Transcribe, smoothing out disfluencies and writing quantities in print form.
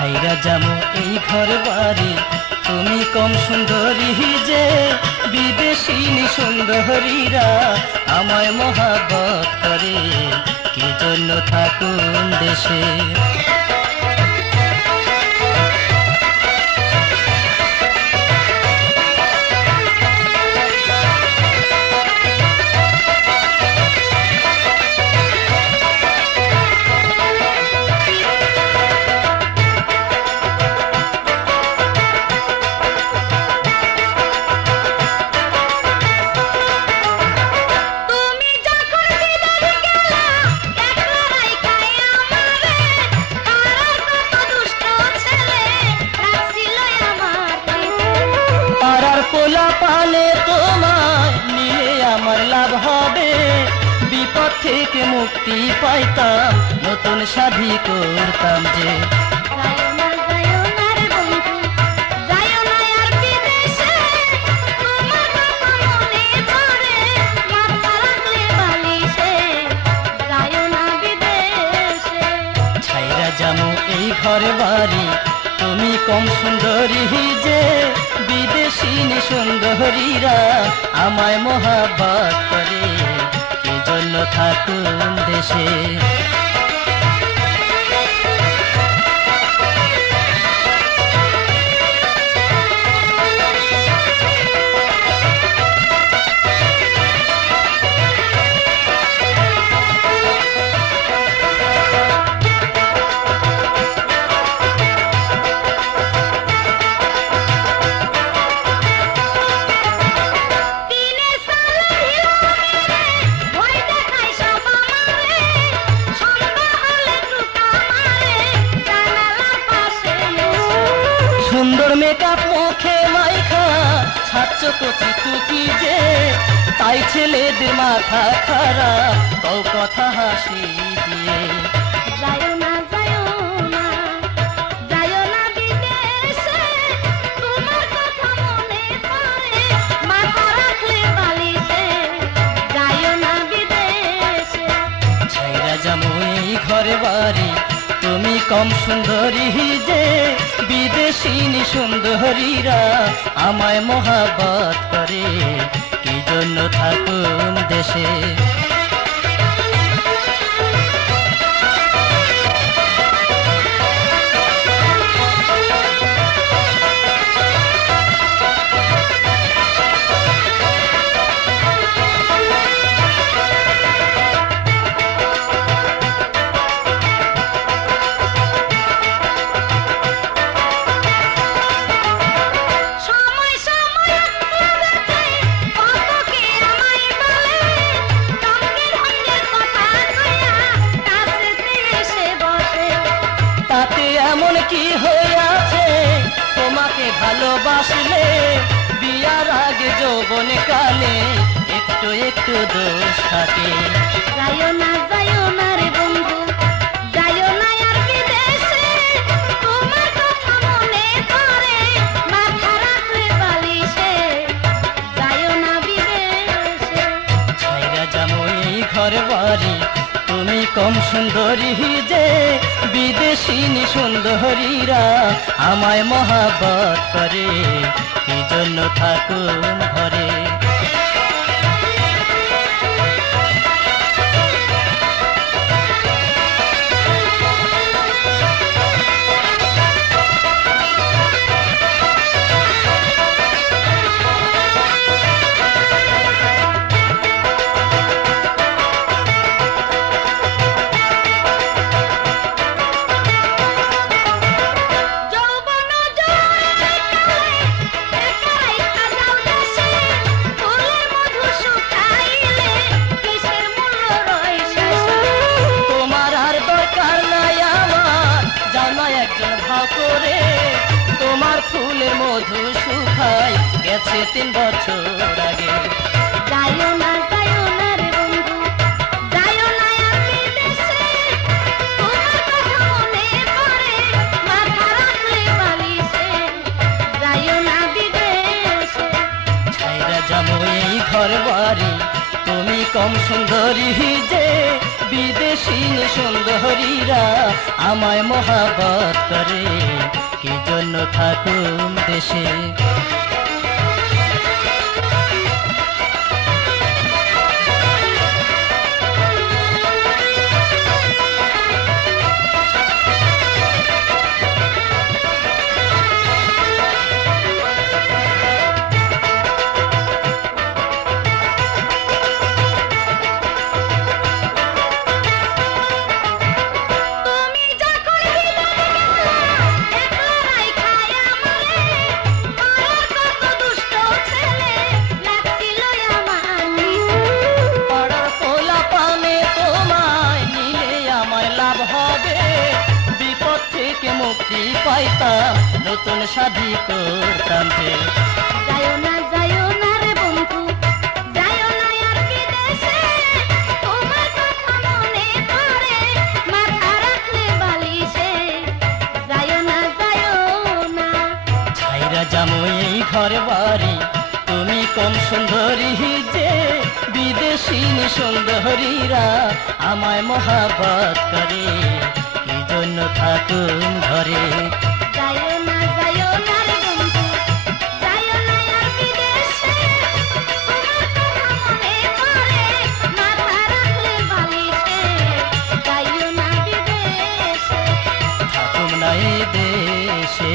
ছাইরা যামু এই ঘর বাড়ি, তুমি কম সুন্দরী যে বিদেশিনী সুন্দরীরা আমায় মহাব্বত করে, কি জন্য থাকুন দেশে। পোলা পালে তোমায় নিয়ে আমার লাভ হবে, বিপদ থেকে মুক্তি পাইতাম, নতুন শাদী করতাম যে। ছাইরা যামু এই ঘর বাড়ি, তুমি কম সুন্দরী যে বিদেশিনী সুন্দরীরা আমায় মহাব্বত করে, কি জন্য থাকুন দেশে। সুন্দর মেকআপ মুখে মাইখা ছাচ্চ কচি টুকি যে, তাই ছেলেদের মাথা খারাপ কও কথা হাসি দিয়ে। যায়ও না যায়ও না যায়ও না বিদেশে, তোমার কথা মনে পড়ে মাথা রাখলে বালিশে, যায়ও না বিদেশে। ছাইরা যামু এই ঘর বাড়ি, তুমি কম সুন্দরী যে বিদেশিনী সুন্দরীরা আমায় মহাব্বত করে, কি জন্য থাকুন দেশে। এমন কি হইয়াছে তোমাকে ভালোবাসলে, বিয়ার আগে যৌবনে কালে একটু একটু দোষ থাকে। যায়ও না রে বন্ধু, যায়ও না আর বিদেশে, তোমার কথা মনে পড়ে মাথা রাখলে বালিশে, যায়ও না বিদেশে। ছাইরা যামু এই ঘর বাড়ি, তুমি কম সুন্দরী যে বিদেশিনী সুন্দরীরা আমায় মহাব্বত করে, কি জন্য থাকুন ঘরে। তোমার ফুলের মধু শুকায় গেছে 3 বছর আগে। যায়ও না রে বন্ধু, যায়ও না আর বিদেশে, তোমার কথা মনে পড়ে মাথা রাখলে বালিশে, যায়ও না বিদেশে। ছাইরা যাবো এই ঘর বাড়ি, তুমি কম সুন্দরী যে বিদেশিনী সুন্দরীরা আমায় মহাব্বত করে। থাকুন দেশে। তুমি যখন একলা রাইখায় আমারে, পাড়ার কত দুষ্ট ছেলে লাগছিল আমার নিশে। পাড়ার পোলা পানে তোমায় নিলে আমার লাভ হবে, বিপদ থেকে মুক্তি পাইতাম, নতুন শাদি করতাম যে। যাইও না রে বন্ধু, যাইও না আর কি দেশে, তোমার কথা মনে পড়ে, মাথা রাখলে বালিশে। যাইও না। ছাইরা যামু এই ঘর বাড়ি, তুমি কোন সুন্দরী যে, বিদেশিনী সুন্দরীরা আমায় মহাবত করে, কি জন্য থাকুন ঘরে। যাইও না রে বন্ধু, যাইও না আর বিদেশে, তোমার কথা মনে পড়ে, মাথা রাখলে বালিশে। যাইও না বিদেশে। থাকুন না এ দেশে।